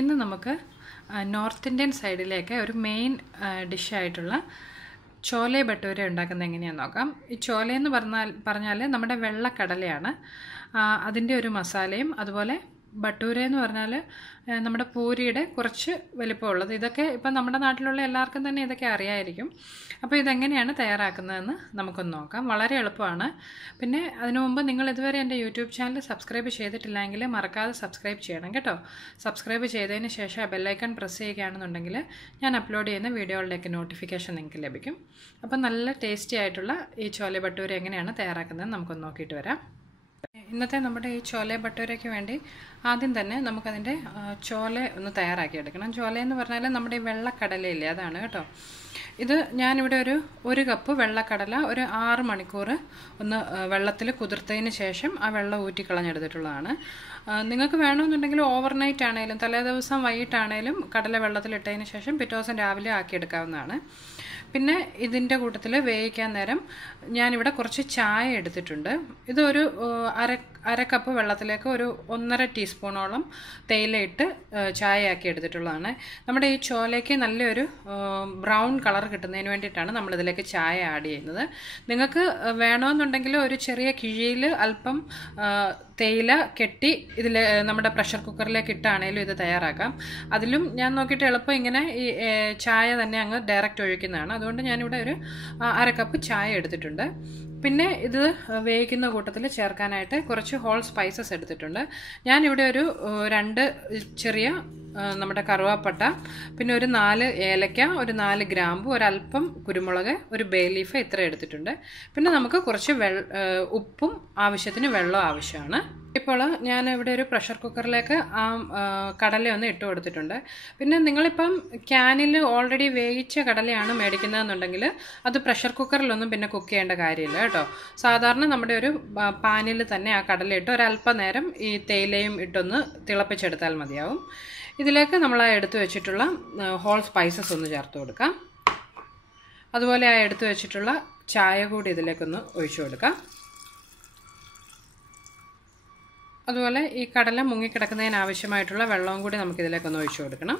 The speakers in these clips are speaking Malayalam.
ഇന്ന് നമുക്ക് നോർത്ത് ഇന്ത്യൻ സൈഡിലേക്ക് ഒരു മെയിൻ ഡിഷായിട്ടുള്ള ചോലെ ഭട്ടൂര ഉണ്ടാക്കുന്നത് എങ്ങനെയാണെന്ന് നോക്കാം. ഈ ചോല എന്ന് പറഞ്ഞാൽ നമ്മുടെ വെള്ളക്കടലയാണ്. അതിൻ്റെ ഒരു മസാലയും അതുപോലെ ഭട്ടൂര എന്ന് പറഞ്ഞാൽ നമ്മുടെ പൂരിയുടെ കുറച്ച് വലിപ്പമുള്ളത്. ഇതൊക്കെ ഇപ്പം നമ്മുടെ നാട്ടിലുള്ള എല്ലാവർക്കും തന്നെ ഇതൊക്കെ അറിയായിരിക്കും. അപ്പോൾ ഇതെങ്ങനെയാണ് തയ്യാറാക്കുന്നതെന്ന് നമുക്കൊന്ന് നോക്കാം. വളരെ എളുപ്പമാണ്. പിന്നെ അതിനു മുമ്പ് നിങ്ങൾ ഇതുവരെ എൻ്റെ യൂട്യൂബ് ചാനൽ സബ്സ്ക്രൈബ് ചെയ്തിട്ടില്ലെങ്കിൽ മറക്കാതെ സബ്സ്ക്രൈബ് ചെയ്യണം കേട്ടോ. സബ്സ്ക്രൈബ് ചെയ്തതിന് ശേഷം ബെല്ലൈക്കൺ പ്രസ് ചെയ്യുകയാണെന്നുണ്ടെങ്കിൽ ഞാൻ അപ്ലോഡ് ചെയ്യുന്ന വീഡിയോകളുടെയൊക്കെ നോട്ടിഫിക്കേഷൻ നിങ്ങൾക്ക് ലഭിക്കും. അപ്പം നല്ല ടേസ്റ്റി ആയിട്ടുള്ള ഈ ചോലെ ഭട്ടൂര എങ്ങനെയാണ് തയ്യാറാക്കുന്നതെന്ന് നമുക്കൊന്ന് നോക്കിയിട്ട് വരാം. ഇന്നത്തെ നമ്മുടെ ഈ ചോലെ ഭട്ടൂരയ്ക്ക് വേണ്ടി ആദ്യം തന്നെ നമുക്കതിൻ്റെ ചോല ഒന്ന് തയ്യാറാക്കിയെടുക്കണം. ചോല എന്ന് പറഞ്ഞാൽ നമ്മുടെ ഈ വെള്ളക്കടലയില്ലേ, അതാണ് കേട്ടോ. ഇത് ഞാനിവിടെ ഒരു കപ്പ് വെള്ളക്കടല ഒരു 6 മണിക്കൂർ ഒന്ന് വെള്ളത്തിൽ കുതിർത്തതിന് ശേഷം ആ വെള്ളം ഊറ്റിക്കളഞ്ഞെടുത്തിട്ടുള്ളതാണ്. നിങ്ങൾക്ക് വേണമെന്നുണ്ടെങ്കിൽ ഓവർനൈറ്റ് ആണെങ്കിലും തലേദിവസം വൈകിട്ടാണെങ്കിലും കടല വെള്ളത്തിലിട്ടതിന് ശേഷം പിറ്റേ ദിവസം രാവിലെ ആക്കിയെടുക്കാവുന്നതാണ്. പിന്നെ ഇതിൻ്റെ കൂട്ടത്തിൽ വേവിക്കാൻ നേരം ഞാനിവിടെ കുറച്ച് ചായ എടുത്തിട്ടുണ്ട്. ഇതൊരു അര കപ്പ് വെള്ളത്തിലേക്ക് ഒരു 1.5 ടീസ്പൂണോളം തേയിലയിട്ട് ചായയാക്കി എടുത്തിട്ടുള്ളതാണ്. നമ്മുടെ ഈ ചോലയ്ക്ക് നല്ലൊരു ബ്രൗൺ കളർ കിട്ടുന്നതിന് വേണ്ടിയിട്ടാണ് നമ്മളിതിലേക്ക് ചായ ആഡ് ചെയ്യുന്നത്. നിങ്ങൾക്ക് വേണമെന്നുണ്ടെങ്കിൽ ഒരു ചെറിയ കിഴിയിൽ അല്പം തേയില കെട്ടി ഇതിൽ നമ്മുടെ പ്രഷർ കുക്കറിലേക്ക് ഇട്ടാണേലും ഇത് തയ്യാറാക്കാം. അതിലും ഞാൻ നോക്കിയിട്ട് എളുപ്പം ഇങ്ങനെ ഈ ചായ തന്നെ അങ്ങ് ഡയറക്റ്റ് ഒഴിക്കുന്നതാണ്. അതുകൊണ്ട് ഞാനിവിടെ ഒരു അര കപ്പ് ചായ എടുത്തിട്ടുണ്ട്. പിന്നെ ഇത് വേവിക്കുന്ന കൂട്ടത്തിൽ ചേർക്കാനായിട്ട് കുറച്ച് ഹോൾ സ്പൈസസ് എടുത്തിട്ടുണ്ട്. ഞാനിവിടെ ഒരു 2 ചെറിയ നമ്മുടെ കറുവാപ്പട്ട, പിന്നെ ഒരു 4 ഏലക്ക, ഒരു 4 ഗ്രാമ്പു, ഒരല്പം കുരുമുളക്, ഒരു ബേ ലീഫ് ഇത്ര എടുത്തിട്ടുണ്ട്. പിന്നെ നമുക്ക് കുറച്ച് ഉപ്പും ആവശ്യത്തിന് വെള്ളവും ആവശ്യമാണ്. ഇപ്പോൾ ഞാൻ ഇവിടെ ഒരു പ്രഷർ കുക്കറിലേക്ക് ആ കടലയൊന്ന് ഇട്ട് കൊടുത്തിട്ടുണ്ട്. പിന്നെ നിങ്ങളിപ്പം ക്യാനിൽ ഓൾറെഡി വേവിച്ച കടലയാണ് മേടിക്കുന്നതെന്നുണ്ടെങ്കിൽ അത് പ്രഷർ കുക്കറിലൊന്നും പിന്നെ കുക്ക് ചെയ്യേണ്ട കാര്യമില്ല കേട്ടോ. സാധാരണ നമ്മുടെ ഒരു പാനിൽ തന്നെ ആ കടലയിട്ട് ഒരല്പനേരം ഈ തേയിലയും ഇട്ടൊന്ന് തിളപ്പിച്ചെടുത്താൽ മതിയാവും. ഇതിലേക്ക് നമ്മൾ എടുത്തു വെച്ചിട്ടുള്ള ഹോൾ സ്പൈസസ് ഒന്ന് ചേർത്ത് കൊടുക്കാം. അതുപോലെ ആ എടുത്തു വെച്ചിട്ടുള്ള ചായ കൂടി ഇതിലേക്കൊന്ന് ഒഴിച്ചു കൊടുക്കാം. അതുപോലെ ഈ കടല മുങ്ങിക്കിടക്കുന്നതിന് ആവശ്യമായിട്ടുള്ള വെള്ളവും കൂടി നമുക്കിതിലേക്കൊന്ന് ഒഴിച്ചു കൊടുക്കണം.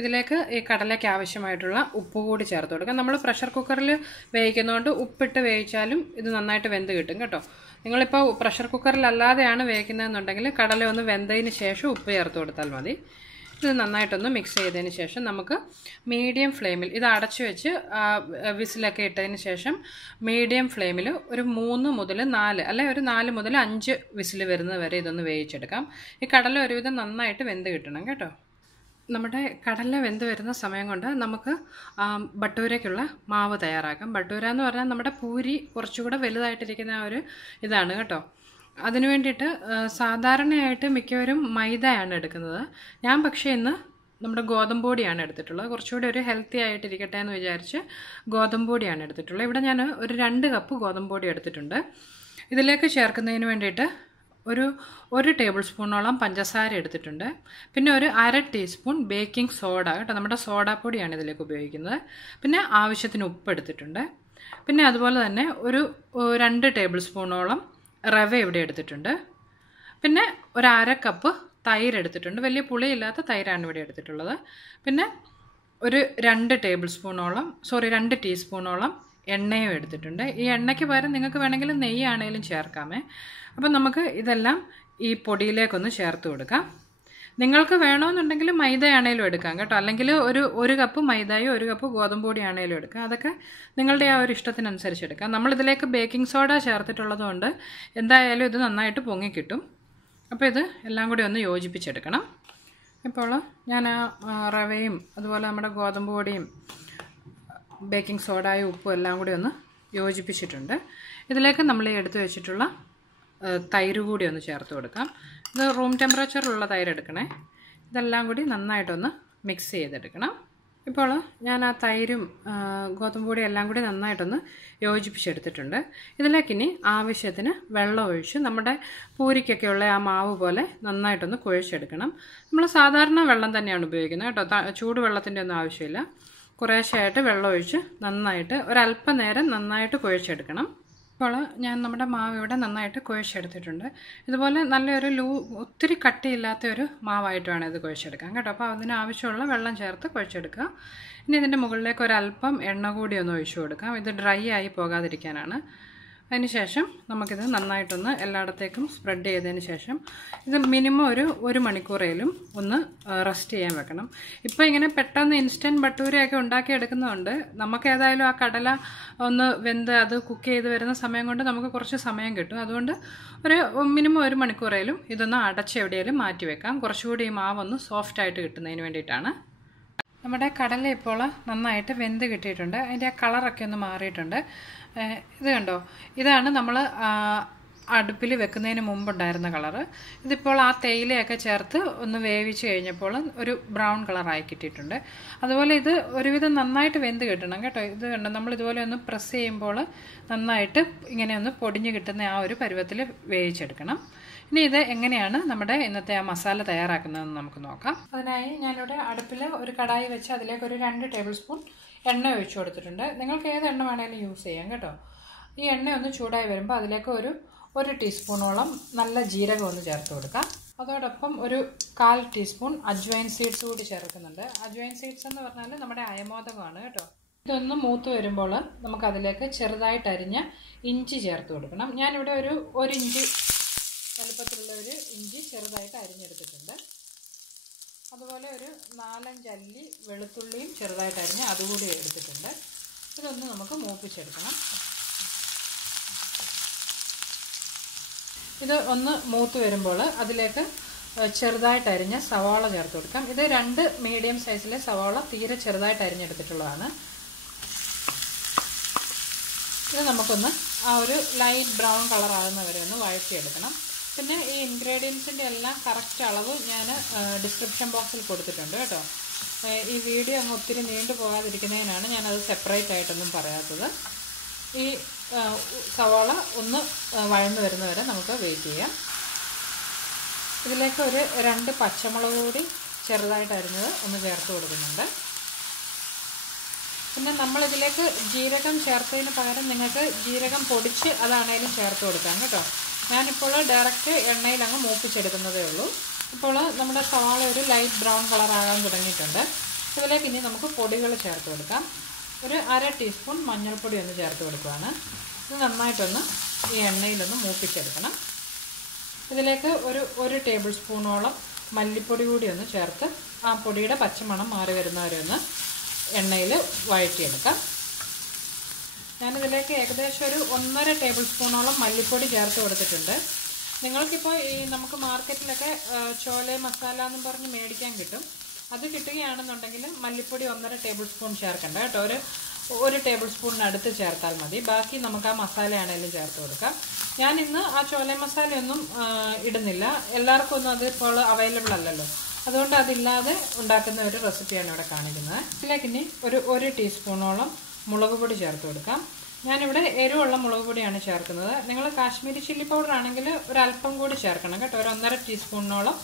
ഇതിലേക്ക് ഈ കടലയ്ക്ക് ആവശ്യമായിട്ടുള്ള ഉപ്പ് കൂടി ചേർത്ത് കൊടുക്കാം. നമ്മൾ പ്രഷർ കുക്കറിൽ വേവിക്കുന്നതുകൊണ്ട് ഉപ്പിട്ട് വേവിച്ചാലും ഇത് നന്നായിട്ട് വെന്ത് കിട്ടും കേട്ടോ. നിങ്ങളിപ്പോൾ പ്രഷർ കുക്കറിലല്ലാതെയാണ് വേവിക്കുന്നതെന്നുണ്ടെങ്കിൽ കടല ഒന്ന് വെന്തതിന് ശേഷം ഉപ്പ് ചേർത്ത് കൊടുത്താൽ മതി. ഇത് നന്നായിട്ടൊന്ന് മിക്സ് ചെയ്തതിന് ശേഷം നമുക്ക് മീഡിയം ഫ്ലെയിമിൽ ഇത് അടച്ചു വെച്ച് വിസിലൊക്കെ ഇട്ടതിന് ശേഷം മീഡിയം ഫ്ലെയിമിൽ ഒരു 3 മുതൽ 4 അല്ലെ ഒരു 4 മുതൽ 5 വിസിൽ വരുന്നത് വരെ ഇതൊന്ന് വേവിച്ചെടുക്കാം. ഈ കടല ഒരുവിധം നന്നായിട്ട് വെന്ത് കിട്ടണം കേട്ടോ. നമ്മുടെ കടല വെന്ത് വരുന്ന സമയം കൊണ്ട് നമുക്ക് ഭട്ടൂരയ്ക്കുള്ള മാവ് തയ്യാറാക്കാം. ഭട്ടൂര എന്ന് പറഞ്ഞാൽ നമ്മുടെ പൂരി കുറച്ചുകൂടെ വലുതായിട്ടിരിക്കുന്ന ആ ഒരു ഇതാണ് കേട്ടോ. അതിനു വേണ്ടിയിട്ട് സാധാരണയായിട്ട് മിക്കവരും മൈദയാണ് എടുക്കുന്നത്. ഞാൻ പക്ഷേ ഇന്ന് നമ്മുടെ ഗോതമ്പ് പൊടിയാണ് എടുത്തിട്ടുള്ളത്. കുറച്ചുകൂടി ഒരു ഹെൽത്തി ആയിട്ടിരിക്കട്ടെ എന്ന് വിചാരിച്ച് ഗോതമ്പ് പൊടിയാണ് എടുത്തിട്ടുള്ളത്. ഇവിടെ ഞാൻ ഒരു 2 കപ്പ് ഗോതമ്പ് പൊടി എടുത്തിട്ടുണ്ട്. ഇതിലേക്ക് ചേർക്കുന്നതിന് വേണ്ടിയിട്ട് ഒരു ടേബിൾ സ്പൂണോളം പഞ്ചസാര എടുത്തിട്ടുണ്ട്. പിന്നെ ഒരു 1/2 ടീസ്പൂൺ ബേക്കിംഗ് സോഡ കേട്ടോ, നമ്മുടെ സോഡാപ്പൊടിയാണ് ഇതിലേക്ക് ഉപയോഗിക്കുന്നത്. പിന്നെ ആവശ്യത്തിന് ഉപ്പ് എടുത്തിട്ടുണ്ട്. പിന്നെ അതുപോലെ തന്നെ ഒരു 2 ടേബിൾ സ്പൂണോളം റവ ഇവിടെ എടുത്തിട്ടുണ്ട്. പിന്നെ ഒരു 1/2 കപ്പ് തൈര് എടുത്തിട്ടുണ്ട്. വലിയ പുളിയില്ലാത്ത തൈരാണ് ഇവിടെ എടുത്തിട്ടുള്ളത്. പിന്നെ ഒരു 2 ടീസ്പൂണോളം എണ്ണയും എടുത്തിട്ടുണ്ട്. ഈ എണ്ണയ്ക്ക് പകരം നിങ്ങൾക്ക് വേണമെങ്കിൽ നെയ്യാണെങ്കിലും ചേർക്കാമേ. അപ്പം നമുക്ക് ഇതെല്ലാം ഈ പൊടിയിലേക്കൊന്ന് ചേർത്ത് കൊടുക്കാം. നിങ്ങൾക്ക് വേണമെന്നുണ്ടെങ്കിൽ മൈദയാണേലും എടുക്കാം കേട്ടോ. അല്ലെങ്കിൽ ഒരു കപ്പ് മൈദയോ 1 കപ്പ് ഗോതമ്പ് പൊടിയാണേലും എടുക്കാം. അതൊക്കെ നിങ്ങളുടെ ആ ഒരു ഇഷ്ടത്തിനനുസരിച്ച് എടുക്കാം. നമ്മളിതിലേക്ക് ബേക്കിംഗ് സോഡ ചേർത്തിട്ടുള്ളത് കൊണ്ട് എന്തായാലും ഇത് നന്നായിട്ട് പൊങ്ങിക്കിട്ടും. അപ്പോൾ ഇത് എല്ലാം കൂടി ഒന്ന് യോജിപ്പിച്ചെടുക്കണം. ഇപ്പോൾ ഞാൻ ആ റവയും അതുപോലെ നമ്മുടെ ഗോതമ്പ് പൊടിയും ബേക്കിംഗ് സോഡയും ഉപ്പും എല്ലാം കൂടി ഒന്ന് യോജിപ്പിച്ചിട്ടുണ്ട്. ഇതിലേക്ക് നമ്മൾ എടുത്തു വെച്ചിട്ടുള്ള തൈര് കൂടി ഒന്ന് ചേർത്ത് കൊടുക്കാം. ഇത് റൂം ടെമ്പറേച്ചറിലുള്ള തൈര് എടുക്കണേ. ഇതെല്ലാം കൂടി നന്നായിട്ടൊന്ന് മിക്സ് ചെയ്തെടുക്കണം. ഇപ്പോൾ ഞാൻ ആ തൈരും ഗോതമ്പ് പൊടിയും എല്ലാം കൂടി നന്നായിട്ടൊന്ന് യോജിപ്പിച്ചെടുത്തിട്ടുണ്ട്. ഇതിലേക്കിനി ആവശ്യത്തിന് വെള്ളം ഒഴിച്ച് നമ്മുടെ പൂരിക്കൊക്കെയുള്ള ആ മാവ് പോലെ നന്നായിട്ടൊന്ന് കുഴച്ചെടുക്കണം. നമ്മൾ സാധാരണ വെള്ളം തന്നെയാണ് ഉപയോഗിക്കുന്നത് കേട്ടോ. ചൂട് വെള്ളത്തിൻ്റെ ഒന്നും ആവശ്യമില്ല. കുറേശ്ശെയായിട്ട് വെള്ളം ഒഴിച്ച് നന്നായിട്ട് ഒരല്പനേരം നന്നായിട്ട് കുഴച്ചെടുക്കണം. ഇപ്പോൾ ഞാൻ നമ്മുടെ മാവ് ഇവിടെ നന്നായിട്ട് കുഴച്ചെടുത്തിട്ടുണ്ട്. ഇതുപോലെ നല്ലൊരു ഒത്തിരി കട്ടിയില്ലാത്തൊരു മാവായിട്ട് വേണം ഇത് കുഴച്ചെടുക്കാൻ കേട്ടോ. അപ്പോൾ അതിനാവശ്യമുള്ള വെള്ളം ചേർത്ത് കുഴച്ചെടുക്കുക. ഇനി ഇതിൻ്റെ മുകളിലേക്ക് ഒരല്പം എണ്ണ കൂടി ഒന്ന് ഒഴിച്ചു കൊടുക്കാം. ഇത് ഡ്രൈ ആയി പോകാതിരിക്കാനാണ്. അതിനുശേഷം നമുക്കിത് നന്നായിട്ടൊന്ന് എല്ലായിടത്തേക്കും സ്പ്രെഡ് ചെയ്തതിന് ശേഷം ഇത് മിനിമം ഒരു മണിക്കൂറേലും ഒന്ന് റെസ്റ്റ് ചെയ്യാൻ വെക്കണം. ഇപ്പോൾ ഇങ്ങനെ പെട്ടെന്ന് ഇൻസ്റ്റൻറ്റ് ഭട്ടൂരയൊക്കെ ഉണ്ടാക്കിയെടുക്കുന്നതുകൊണ്ട് നമുക്ക് ഏതായാലും ആ കടല ഒന്ന് വെന്ത് അത് കുക്ക് ചെയ്ത് വരുന്ന സമയം കൊണ്ട് നമുക്ക് കുറച്ച് സമയം കിട്ടും. അതുകൊണ്ട് മിനിമം ഒരു മണിക്കൂറേലും ഇതൊന്ന് അടച്ച് എവിടെയെങ്കിലും മാറ്റി വെക്കാം. കുറച്ചുകൂടി ഈ മാവൊന്ന് സോഫ്റ്റായിട്ട് കിട്ടുന്നതിന് വേണ്ടിയിട്ടാണ്. നമ്മുടെ കടല ഇപ്പോൾ നന്നായിട്ട് വെന്ത് കിട്ടിയിട്ടുണ്ട്. അതിൻ്റെ ആ കളറൊക്കെ ഒന്ന് മാറിയിട്ടുണ്ട്. ഇത് കണ്ടോ, ഇതാണ് നമ്മൾ അടുപ്പിൽ വെക്കുന്നതിന് മുമ്പുണ്ടായിരുന്ന കളറ്. ഇതിപ്പോൾ ആ തേയിലയൊക്കെ ചേർത്ത് ഒന്ന് വേവിച്ച് കഴിഞ്ഞപ്പോൾ ഒരു ബ്രൗൺ കളറായി കിട്ടിയിട്ടുണ്ട്. അതുപോലെ ഇത് ഒരുവിധം നന്നായിട്ട് വെന്ത് കിട്ടണം കേട്ടോ. ഇത് കണ്ടോ, നമ്മൾ ഇതുപോലെ ഒന്ന് പ്രസ് ചെയ്യുമ്പോൾ നന്നായിട്ട് ഇങ്ങനെ ഒന്ന് പൊടിഞ്ഞ് കിട്ടുന്ന ആ ഒരു പരുവത്തിൽ വേവിച്ചെടുക്കണം. ഇനി ഇത് എങ്ങനെയാണ് നമ്മുടെ ഇന്നത്തെ ആ മസാല തയ്യാറാക്കുന്നതെന്ന് നമുക്ക് നോക്കാം. അതിനായി ഞാനിവിടെ അടുപ്പിൽ ഒരു കടായി വെച്ച് അതിലേക്ക് ഒരു 2 ടേബിൾ സ്പൂൺ എണ്ണ ഒഴിച്ചു കൊടുത്തിട്ടുണ്ട്. നിങ്ങൾക്ക് ഏത് എണ്ണ വേണമെങ്കിലും യൂസ് ചെയ്യാം കേട്ടോ. ഈ എണ്ണ ഒന്ന് ചൂടായി വരുമ്പോൾ അതിലേക്ക് ഒരു ടീസ്പൂണോളം നല്ല ജീരകം ഒന്ന് ചേർത്ത് കൊടുക്കാം. അതോടൊപ്പം ഒരു 1/4 ടീസ്പൂൺ അജ്വൈൻ സീഡ്സ് കൂടി ചേർക്കുന്നുണ്ട്. അജ്വൈൻ സീഡ്സ് എന്ന് പറഞ്ഞാൽ നമ്മുടെ അയമോദകമാണ് കേട്ടോ. ഇതൊന്ന് മൂത്ത് വരുമ്പോൾ നമുക്കതിലേക്ക് ചെറുതായിട്ട് അരിഞ്ഞ ഇഞ്ചി ചേർത്ത് കൊടുക്കണം. ഞാനിവിടെ ഒരു ഇഞ്ചി വലുപ്പത്തിലുള്ള ഒരു ഇഞ്ചി ചെറുതായിട്ട് അരിഞ്ഞെടുത്തിട്ടുണ്ട്. അതുപോലെ ഒരു 4-5 അല്ലി വെളുത്തുള്ളിയും ചെറുതായിട്ട് അരിഞ്ഞ് അതുകൂടി എടുത്തിട്ടുണ്ട്. ഇതൊന്ന് നമുക്ക് മൂപ്പിച്ചെടുക്കണം. ഇത് ഒന്ന് മൂത്ത് വരുമ്പോൾ അതിലേക്ക് ചെറുതായിട്ട് അരിഞ്ഞ സവാള ചേർത്ത് കൊടുക്കാം. ഇത് 2 മീഡിയം സൈസിലെ സവാള തീരെ ചെറുതായിട്ട് അരിഞ്ഞെടുത്തിട്ടുള്ളതാണ്. ഇത് നമുക്കൊന്ന് ആ ഒരു ലൈറ്റ് ബ്രൗൺ കളർ ആകുന്നവരെ ഒന്ന് വഴറ്റിയെടുക്കണം. പിന്നെ ഈ ഇൻഗ്രീഡിയൻസിൻ്റെ എല്ലാം കറക്റ്റ് അളവ് ഞാൻ ഡിസ്ക്രിപ്ഷൻ ബോക്സിൽ കൊടുത്തിട്ടുണ്ട് കേട്ടോ. ഈ വീഡിയോ അങ്ങ് ഒത്തിരി നീണ്ടു പോകാതിരിക്കുന്നതിനാണ് ഞാനത് സെപ്പറേറ്റ് ആയിട്ടൊന്നും പറയാത്തത്. ഈ സവാള ഒന്ന് വഴന്നു വരുന്നവരെ നമുക്ക് വെയിറ്റ് ചെയ്യാം. ഇതിലേക്ക് ഒരു 2 പച്ചമുളക് കൂടി ചെറുതായിട്ട് അരിഞ്ഞത് ഒന്ന് ചേർത്ത് കൊടുക്കുന്നുണ്ട്. പിന്നെ നമ്മളിതിലേക്ക് ജീരകം ചേർത്തതിന് പകരം നിങ്ങൾക്ക് ജീരകം പൊടിച്ച് അതാണേലും ചേർത്ത് കൊടുക്കാം കേട്ടോ. ഞാനിപ്പോൾ ഡയറക്റ്റ് എണ്ണയിൽ അങ്ങ് മൂപ്പിച്ചെടുക്കുന്നതേ ഉള്ളൂ. ഇപ്പോൾ നമ്മുടെ സവാള ഒരു ലൈറ്റ് ബ്രൗൺ കളറാകാൻ തുടങ്ങിയിട്ടുണ്ട്. ഇതിലേക്ക് ഇനി നമുക്ക് പൊടികൾ ചേർത്ത് കൊടുക്കാം. ഒരു 1/2 ടീസ്പൂൺ മഞ്ഞൾപ്പൊടി ഒന്ന് ചേർത്ത് കൊടുക്കുകയാണ്. ഇത് നന്നായിട്ടൊന്ന് ഈ എണ്ണയിലൊന്ന് മൂപ്പിച്ചെടുക്കണം. ഇതിലേക്ക് ഒരു ടേബിൾ സ്പൂണോളം മല്ലിപ്പൊടി കൂടി ഒന്ന് ചേർത്ത് ആ പൊടിയുടെ പച്ചമണം മാറി വരുന്നവരെ ഒന്ന് എണ്ണയിൽ വഴറ്റിയെടുക്കാം. ഞാനിതിലേക്ക് ഏകദേശം ഒരു 1.5 ടേബിൾ സ്പൂണോളം മല്ലിപ്പൊടി ചേർത്ത് കൊടുത്തിട്ടുണ്ട്. നിങ്ങൾക്കിപ്പോൾ ഈ നമുക്ക് മാർക്കറ്റിലൊക്കെ ചോലെ മസാല എന്നും പറഞ്ഞ് മേടിക്കാൻ കിട്ടും. അത് കിട്ടുകയാണെന്നുണ്ടെങ്കിൽ മല്ലിപ്പൊടി 1.5 ടേബിൾ സ്പൂൺ ചേർക്കണ്ട കേട്ടോ. ഒരു ടേബിൾ സ്പൂണിനടുത്ത് ചേർത്താൽ മതി. ബാക്കി നമുക്ക് ആ മസാലയാണെങ്കിലും ചേർത്ത് കൊടുക്കാം. ഞാനിന്ന് ആ ചോലെ മസാലയൊന്നും ഇടുന്നില്ല. എല്ലാവർക്കും ഒന്നും അത് ഇപ്പോൾ അവൈലബിൾ അല്ലല്ലോ. അതുകൊണ്ട് അതില്ലാതെ ഉണ്ടാക്കുന്ന ഒരു റെസിപ്പിയാണ് ഇവിടെ കാണിക്കുന്നത്. ഇതിലേക്ക് ഇനി ഒരു ടീസ്പൂണോളം മുളക് പൊടി ചേർത്ത് കൊടുക്കാം. ഞാനിവിടെ എരിവുള്ള മുളക് പൊടിയാണ് ചേർക്കുന്നത്. നിങ്ങൾ കാശ്മീരി ചില്ലി പൗഡർ ആണെങ്കിൽ ഒരല്പം കൂടി ചേർക്കണം കേട്ടോ. ഒരു 1.5 ടീസ്പൂണിനോളം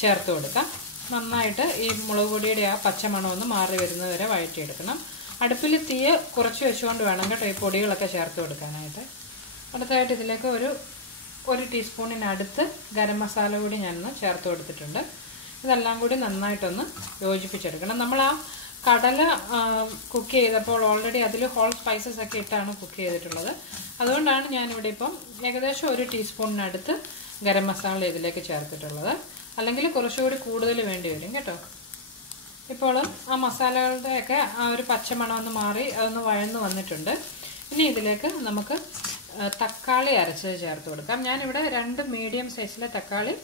ചേർത്ത് കൊടുക്കാം. നന്നായിട്ട് ഈ മുളക് പൊടിയുടെ ആ പച്ചമണം ഒന്ന് മാറി വരുന്നവരെ വഴറ്റിയെടുക്കണം. അടുപ്പിൽ തീ കുറച്ച് വെച്ചുകൊണ്ട് വേണം കേട്ടോ ഈ പൊടികളൊക്കെ ചേർത്ത് കൊടുക്കാനായിട്ട്. അടുത്തായിട്ട് ഇതിലേക്ക് ഒരു ടീസ്പൂണിനടുത്ത് ഗരം മസാല കൂടി ഞാനൊന്ന് ചേർത്ത് കൊടുത്തിട്ടുണ്ട്. ഇതെല്ലാം കൂടി നന്നായിട്ടൊന്ന് യോജിപ്പിച്ചെടുക്കണം. നമ്മൾ ആ കടല കുക്ക് ചെയ്തപ്പോൾ ഓൾറെഡി അതിൽ ഹോൾ സ്പൈസസ് ഒക്കെ ഇട്ടാണ് കുക്ക് ചെയ്തിട്ടുള്ളത്. അതുകൊണ്ടാണ് ഞാനിവിടെ ഇപ്പം ഏകദേശം ഒരു ടീസ്പൂണിനടുത്ത് ഗരം മസാല ഇതിലേക്ക് ചേർത്തിട്ടുള്ളത്. അല്ലെങ്കിൽ കുറച്ചുകൂടി കൂടുതൽ വേണ്ടി വരും കേട്ടോ. ഇപ്പോൾ ആ മസാലകളുടെയൊക്കെ ആ ഒരു പച്ചമണം ഒന്ന് മാറി അതൊന്ന് വഴന്ന് വന്നിട്ടുണ്ട്. ഇനി ഇതിലേക്ക് നമുക്ക് തക്കാളി അരച്ചത് ചേർത്ത് കൊടുക്കാം. ഞാനിവിടെ 2 മീഡിയം സൈസിലെ തക്കാളി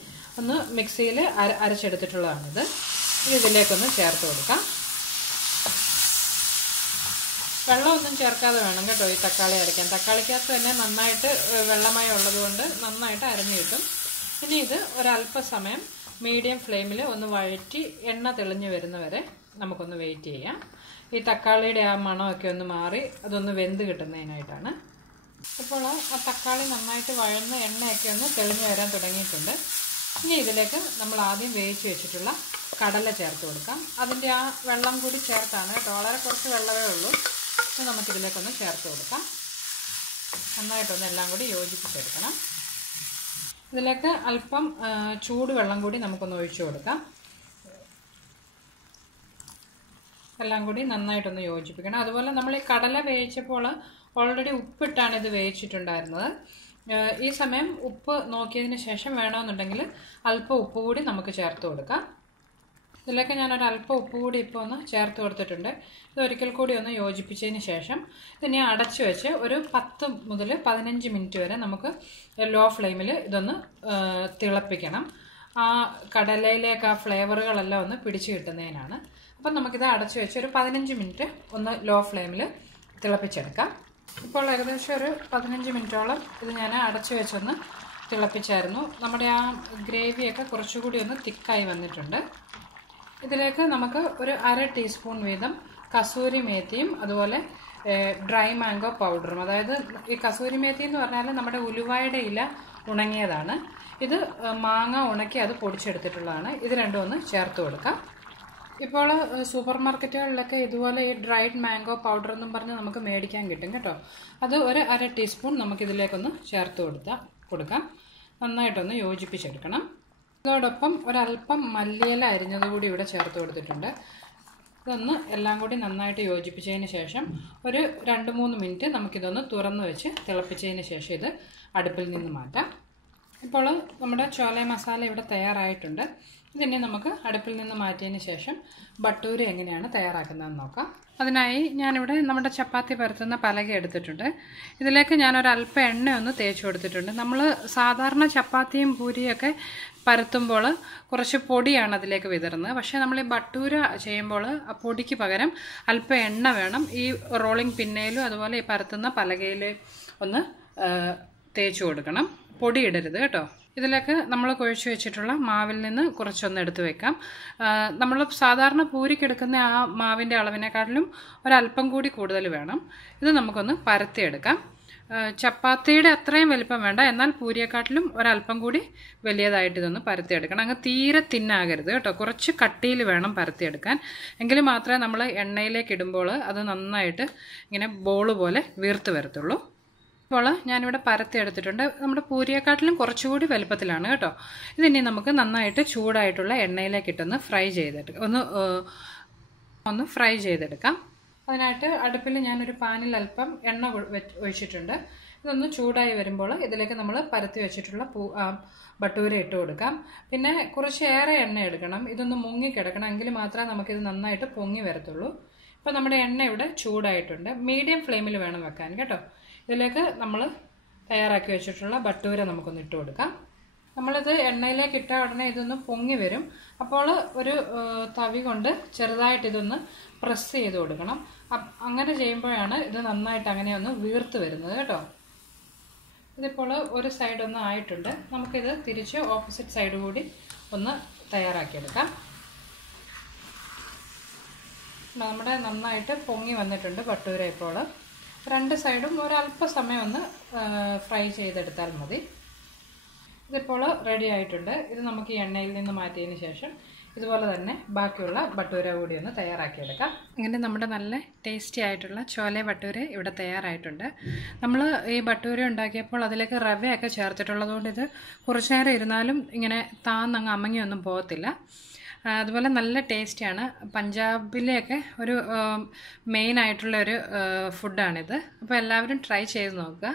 ഒന്ന് മിക്സിയിൽ അരച്ചെടുത്തിട്ടുള്ളതാണിത്. ഇതിലേക്കൊന്ന് ചേർത്ത് കൊടുക്കാം. വെള്ളമൊന്നും ചേർക്കാതെ വേണം കേട്ടോ ഈ തക്കാളി അരയ്ക്കാൻ. തക്കാളിക്കകത്ത് തന്നെ നന്നായിട്ട് വെള്ളമയം ഉള്ളതുകൊണ്ട് നന്നായിട്ട് അരഞ്ഞു കിട്ടും. ഇനി ഇത് ഒരല്പസമയം മീഡിയം ഫ്ലെയിമിൽ ഒന്ന് വഴറ്റി എണ്ണ തെളിഞ്ഞു വരുന്നവരെ നമുക്കൊന്ന് വെയിറ്റ് ചെയ്യാം. ഈ തക്കാളിയുടെ ആ മണമൊക്കെ ഒന്ന് മാറി അതൊന്ന് വെന്ത് കിട്ടുന്നതിനായിട്ടാണ്. ഇപ്പോൾ ആ തക്കാളി നന്നായിട്ട് വഴന്ന് എണ്ണയൊക്കെ ഒന്ന് തെളിഞ്ഞു വരാൻ തുടങ്ങിയിട്ടുണ്ട്. ഇനി ഇതിലേക്ക് നമ്മൾ ആദ്യം വേവിച്ച് വെച്ചിട്ടുള്ള കടല ചേർത്ത് കൊടുക്കാം. അതിൻ്റെ ആ വെള്ളം കൂടി ചേർത്താണ് കേട്ടോ. വളരെ കുറച്ച് വെള്ളമേ ഉള്ളൂ. നമുക്കിതിലേക്കൊന്ന് ചേർത്ത് കൊടുക്കാം. നന്നായിട്ടൊന്ന് എല്ലാം കൂടി യോജിപ്പിച്ചെടുക്കണം. ഇതിലേക്ക് അല്പം ചൂടുവെള്ളം കൂടി നമുക്കൊന്ന് ഒഴിച്ചു കൊടുക്കാം. എല്ലാം കൂടി നന്നായിട്ടൊന്ന് യോജിപ്പിക്കണം. അതുപോലെ നമ്മൾ ഈ കടല വേവിച്ചപ്പോൾ ഓൾറെഡി ഉപ്പിട്ടാണ് ഇത് വേവിച്ചിട്ടുണ്ടായിരുന്നത്. ഈ സമയം ഉപ്പ് നോക്കിയതിന് ശേഷം വേണമെന്നുണ്ടെങ്കിൽ അല്പം ഉപ്പ് കൂടി നമുക്ക് ചേർത്ത് കൊടുക്കാം. ഇതിലേക്ക് ഞാനൊരല്പം ഉപ്പ് കൂടി ഇപ്പോൾ ഒന്ന് ചേർത്ത് കൊടുത്തിട്ടുണ്ട്. ഇതൊരിക്കൽ കൂടി ഒന്ന് യോജിപ്പിച്ചതിന് ശേഷം ഇതിനെ അടച്ചു വെച്ച് ഒരു 10 മുതൽ 15 മിനിറ്റ് വരെ നമുക്ക് ലോ ഫ്ലെയിമിൽ ഇതൊന്ന് തിളപ്പിക്കണം. ആ കടലയിലേക്ക് ആ ഫ്ലേവറുകളെല്ലാം ഒന്ന് പിടിച്ചു കിട്ടുന്നതിനാണ്. അപ്പം നമുക്കിത് അടച്ചു വെച്ച് ഒരു 15 മിനിറ്റ് ഒന്ന് ലോ ഫ്ലെയിമിൽ തിളപ്പിച്ചെടുക്കാം. ഇപ്പോൾ ഏകദേശം ഒരു 15 മിനിറ്റോളം ഇത് ഞാൻ അടച്ചു വെച്ചൊന്ന് തിളപ്പിച്ചായിരുന്നു. നമ്മുടെ ആ ഗ്രേവിയൊക്കെ കുറച്ചുകൂടി ഒന്ന് തിക്കായി വന്നിട്ടുണ്ട്. ഇതിലേക്ക് നമുക്ക് ഒരു 1/2 ടീസ്പൂൺ വീതം കസൂരി മേത്തിയും അതുപോലെ ഡ്രൈ മാംഗോ പൗഡറും, അതായത് ഈ കസൂരി മേത്തി എന്ന് പറഞ്ഞാൽ നമ്മുടെ ഉലുവായുടെ ഇല ഉണങ്ങിയതാണ്. ഇത് മാങ്ങ ഉണക്കി അത് പൊടിച്ചെടുത്തിട്ടുള്ളതാണ്. ഇത് രണ്ടും ഒന്ന് ചേർത്ത് കൊടുക്കാം. ഇപ്പോൾ സൂപ്പർ മാർക്കറ്റുകളിലൊക്കെ ഇതുപോലെ ഈ ഡ്രൈഡ് മാംഗോ പൗഡർ എന്നും പറഞ്ഞ് നമുക്ക് മേടിക്കാൻ കിട്ടും കേട്ടോ. അത് ഒരു 1/2 ടീസ്പൂൺ നമുക്കിതിലേക്കൊന്ന് ചേർത്ത് കൊടുക്കാം. നന്നായിട്ടൊന്ന് യോജിപ്പിച്ചെടുക്കണം. അതോടൊപ്പം ഒരല്പം മല്ലിയില അരിഞ്ഞത് കൂടി ഇവിടെ ചേർത്ത് കൊടുത്തിട്ടുണ്ട്. ഇതൊന്ന് എല്ലാം കൂടി നന്നായിട്ട് യോജിപ്പിച്ചതിന് ശേഷം ഒരു 2-3 മിനിറ്റ് നമുക്കിതൊന്ന് തുറന്ന് വെച്ച് തിളപ്പിച്ചതിന് ശേഷം ഇത് അടുപ്പിൽ നിന്ന് മാറ്റാം. ഇപ്പോൾ നമ്മുടെ ചോലെ മസാല ഇവിടെ തയ്യാറായിട്ടുണ്ട്. ഇതിനെ നമുക്ക് അടുപ്പിൽ നിന്ന് മാറ്റിയതിന് ശേഷം ബട്ടൂര എങ്ങനെയാണ് തയ്യാറാക്കുന്നതെന്ന് നോക്കാം. അതിനായി ഞാനിവിടെ നമ്മുടെ ചപ്പാത്തി പരത്തുന്ന പലക എടുത്തിട്ടുണ്ട്. ഇതിലേക്ക് ഞാനൊരല്പം എണ്ണ ഒന്ന് തേച്ച് കൊടുത്തിട്ടുണ്ട്. നമ്മൾ സാധാരണ ചപ്പാത്തിയും പൂരിയൊക്കെ പരത്തുമ്പോൾ കുറച്ച് പൊടിയാണ് അതിലേക്ക് വിതറുന്നത്. പക്ഷേ നമ്മൾ ഈ ബട്ടൂര ചെയ്യുമ്പോൾ ആ പൊടിക്ക് പകരം അല്പം എണ്ണ വേണം. ഈ റോളിംഗ് പിന്നയിലും അതുപോലെ ഈ പരത്തുന്ന പലകയിൽ ഒന്ന് തേച്ച് കൊടുക്കണം. പൊടി ഇടരുത് കേട്ടോ. ഇതിലേക്ക് നമ്മൾ കുഴച്ച് വെച്ചിട്ടുള്ള മാവിൽ നിന്ന് കുറച്ചൊന്ന് എടുത്ത് വെക്കാം. നമ്മൾ സാധാരണ പൂരിക്കെടുക്കുന്ന ആ മാവിൻ്റെ അളവിനെക്കാട്ടിലും ഒരല്പം കൂടി കൂടുതൽ വേണം. ഇത് നമുക്കൊന്ന് പരത്തിയെടുക്കാം. ചപ്പാത്തിയുടെ അത്രയും വലിപ്പം വേണ്ട, എന്നാൽ പൂരിയെക്കാട്ടിലും ഒരല്പം കൂടി വലിയതായിട്ട് ഇതൊന്ന് പരത്തിയെടുക്കണം. അങ്ങ് തീരെ തിന്നാകരുത് കേട്ടോ. കുറച്ച് കട്ടിയിൽ വേണം പരത്തിയെടുക്കാൻ. എങ്കിൽ മാത്രമേ നമ്മൾ എണ്ണയിലേക്ക് ഇടുമ്പോൾ അത് നന്നായിട്ട് ഇങ്ങനെ ബോള് പോലെ വീർത്ത് വരത്തുള്ളൂ. ഇപ്പോൾ ഞാനിവിടെ പരത്തി എടുത്തിട്ടുണ്ട്. നമ്മുടെ പൂരിയെക്കാട്ടിലും കുറച്ചുകൂടി വലുപ്പത്തിലാണ് കേട്ടോ. ഇതിനി നമുക്ക് നന്നായിട്ട് ചൂടായിട്ടുള്ള എണ്ണയിലേക്ക് ഇട്ടൊന്ന് ഫ്രൈ ചെയ്തെടുക്കാം. അതിനായിട്ട് അടുപ്പിൽ ഞാനൊരു പാനിൽ അല്പം എണ്ണ ഒഴിച്ചിട്ടുണ്ട്. ഇതൊന്ന് ചൂടായി വരുമ്പോൾ ഇതിലേക്ക് നമ്മൾ പരത്തി വെച്ചിട്ടുള്ള ബട്ടൂര ഇട്ട് കൊടുക്കാം. പിന്നെ കുറച്ചേറെ എണ്ണ എടുക്കണം. ഇതൊന്ന് മുങ്ങിക്കിടക്കണം, എങ്കിൽ മാത്രമേ നമുക്കിത് നന്നായിട്ട് പൊങ്ങി വരത്തുള്ളൂ. ഇപ്പോൾ നമ്മുടെ എണ്ണ ഇവിടെ ചൂടായിട്ടുണ്ട്. മീഡിയം ഫ്ലെയിമിൽ വേണം വെക്കാൻ കേട്ടോ. ഇതിലേക്ക് നമ്മൾ തയ്യാറാക്കി വെച്ചിട്ടുള്ള ബട്ടൂര നമുക്കൊന്ന് ഇട്ട് കൊടുക്കാം. നമ്മളിത് എണ്ണയിലേക്ക് ഇട്ട ഉടനെ ഇതൊന്ന് പൊങ്ങി വരും. അപ്പോൾ ഒരു തവി കൊണ്ട് ചെറുതായിട്ട് ഇതൊന്ന് പ്രസ് ചെയ്ത് കൊടുക്കണം. അങ്ങനെ ചെയ്യുമ്പോഴാണ് ഇത് നന്നായിട്ട് അങ്ങനെ ഒന്ന് വീർത്ത് വരുന്നത് കേട്ടോ. ഇതിപ്പോൾ ഒരു സൈഡൊന്ന് ആയിട്ടുണ്ട്. നമുക്കിത് തിരിച്ച് ഓപ്പോസിറ്റ് സൈഡ് കൂടി ഒന്ന് തയ്യാറാക്കിയെടുക്കാം. നമ്മുടെ നന്നായിട്ട് പൊങ്ങി വന്നിട്ടുണ്ട് ബട്ടൂര. ഇപ്പോൾ 2 സൈഡും ഒരല്പസമയം ഒന്ന് ഫ്രൈ ചെയ്തെടുത്താൽ മതി. ഇതിപ്പോൾ റെഡി ആയിട്ടുണ്ട്. ഇത് നമുക്ക് ഈ എണ്ണയിൽ നിന്ന് മാറ്റിയതിന് ശേഷം ഇതുപോലെ തന്നെ ബാക്കിയുള്ള ബട്ടൂര കൂടി ഒന്ന് തയ്യാറാക്കിയെടുക്കാം. ഇങ്ങനെ നമ്മുടെ നല്ല ടേസ്റ്റി ആയിട്ടുള്ള ചോലെ ഭട്ടൂര ഇവിടെ തയ്യാറായിട്ടുണ്ട്. നമ്മൾ ഈ ഭട്ടൂര ഉണ്ടാക്കിയപ്പോൾ അതിലേക്ക് റവയൊക്കെ ചേർത്തിട്ടുള്ളത് കൊണ്ട് ഇത് കുറച്ച് നേരം ഇരുന്നാലും ഇങ്ങനെ താന്നങ്ങ് അമങ്ങിയൊന്നും പോകത്തില്ല. അതുപോലെ നല്ല ടേസ്റ്റിയാണ്. പഞ്ചാബിലെയൊക്കെ ഒരു മെയിനായിട്ടുള്ള ഒരു ഫുഡാണിത്. അപ്പോൾ എല്ലാവരും ട്രൈ ചെയ്ത് നോക്കുക,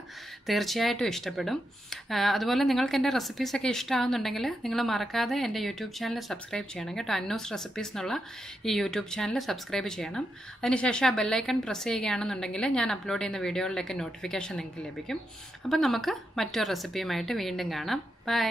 തീർച്ചയായിട്ടും ഇഷ്ടപ്പെടും. അതുപോലെ നിങ്ങൾക്ക് എൻ്റെ റെസിപ്പീസൊക്കെ ഇഷ്ടമാകുന്നുണ്ടെങ്കിൽ നിങ്ങൾ മറക്കാതെ എൻ്റെ യൂട്യൂബ് ചാനൽ സബ്സ്ക്രൈബ് ചെയ്യണം കേട്ടോ. അന്നൂസ് റെസിപ്പീസ് എന്നുള്ള ഈ യൂട്യൂബ് ചാനൽ സബ്സ്ക്രൈബ് ചെയ്യണം. അതിനുശേഷം ആ ബെല്ലൈക്കൺ പ്രസ് ചെയ്യുകയാണെന്നുണ്ടെങ്കിൽ ഞാൻ അപ്ലോഡ് ചെയ്യുന്ന വീഡിയോകളിലേക്ക് നോട്ടിഫിക്കേഷൻ നിങ്ങൾക്ക് ലഭിക്കും. അപ്പം നമുക്ക് മറ്റൊരു റെസിപ്പിയുമായിട്ട് വീണ്ടും കാണാം. ബൈ.